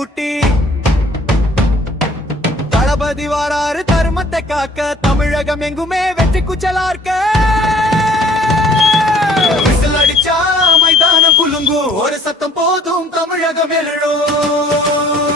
கூட்டி தளபதி வாராறு தர்மத்தை காக்க தமிழகம் எங்குமே வெற்றி குச்சலார்க்க விசில் அடிச்சா மைதானம் குலுங்கும் ஒரு சத்தம் போதும் தமிழகம் எழுடும்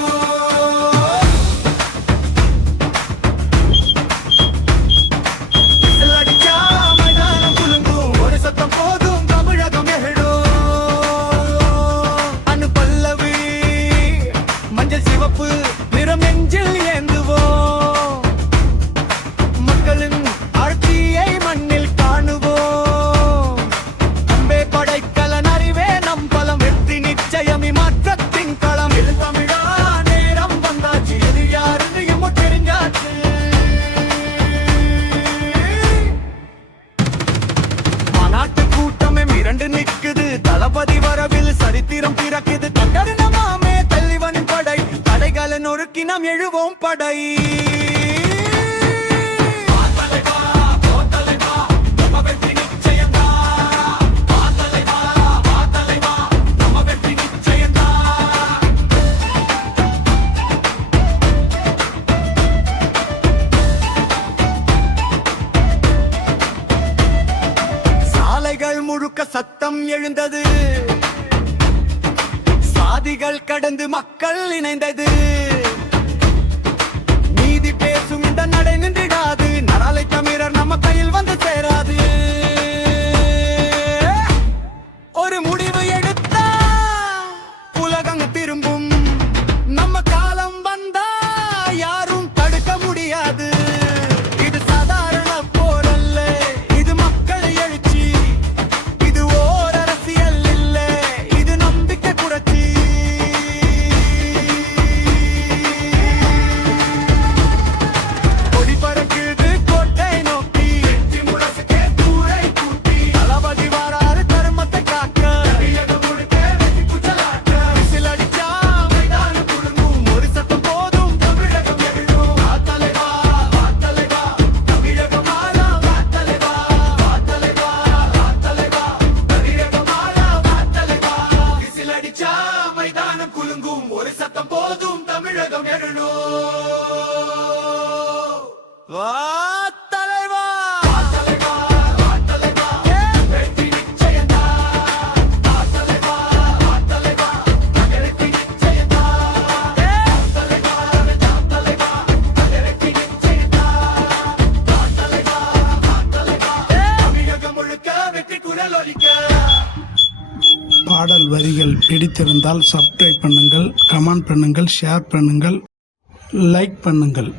நிக்குது தளபதி வரவில் சரித்திரம் பிறக்குது தகரணமாமே தெளிவனின் படை தடைகளை நொறுக்கி நாம் எழுவோம் படை முழுக்க சத்தம் எழுந்தது சாதிகள் கடந்து மக்கள் இணைந்தது நீதி பேசும் இந்த நடை நின்றிடாது நடாலை தமிழர் நம்ம கையில் வந்து சேராது ஒரு முடிவு எடுத்தா உலகம் திரும்பும் நம்ம காலம் வந்தா யாரும் தடுக்க முடியாது இது சாதாரண போர் அல்ல இது மக்கள் எழுச்சி ஒரு சத்தம் போதும் தமிழகம் பாடல் வரிகள் பிடித்திருந்தால் சப்ஸ்கிரைப் பண்ணுங்கள், கமெண்ட் பண்ணுங்கள், ஷேர் பண்ணுங்கள், லைக் பண்ணுங்கள்.